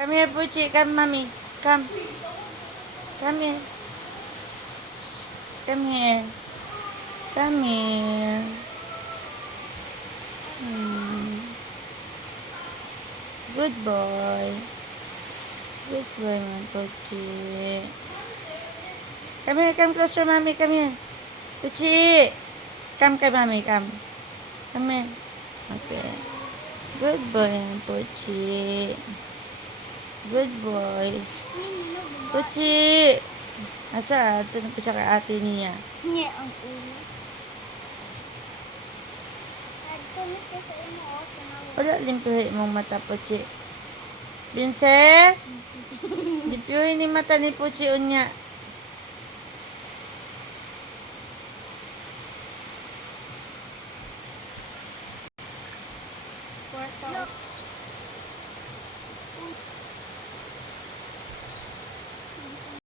Come here, Puchi. Come, mommy. Come. Come here. Come here. Come here. Good boy. Good boy, my Puchi. Come here. Come closer, mommy. Come here. Puchi. Come, mommy. Come. Come here. Okay. Good boy, my Puchi. Good boys. Puchi! Asa, ito na po siya kay ate niya. Niya ang ulo. Ito na siya sa imo. Wala, limpihin mong mata, Puchi. Princess? Limpyuhin ni mata ni Puchi, unya.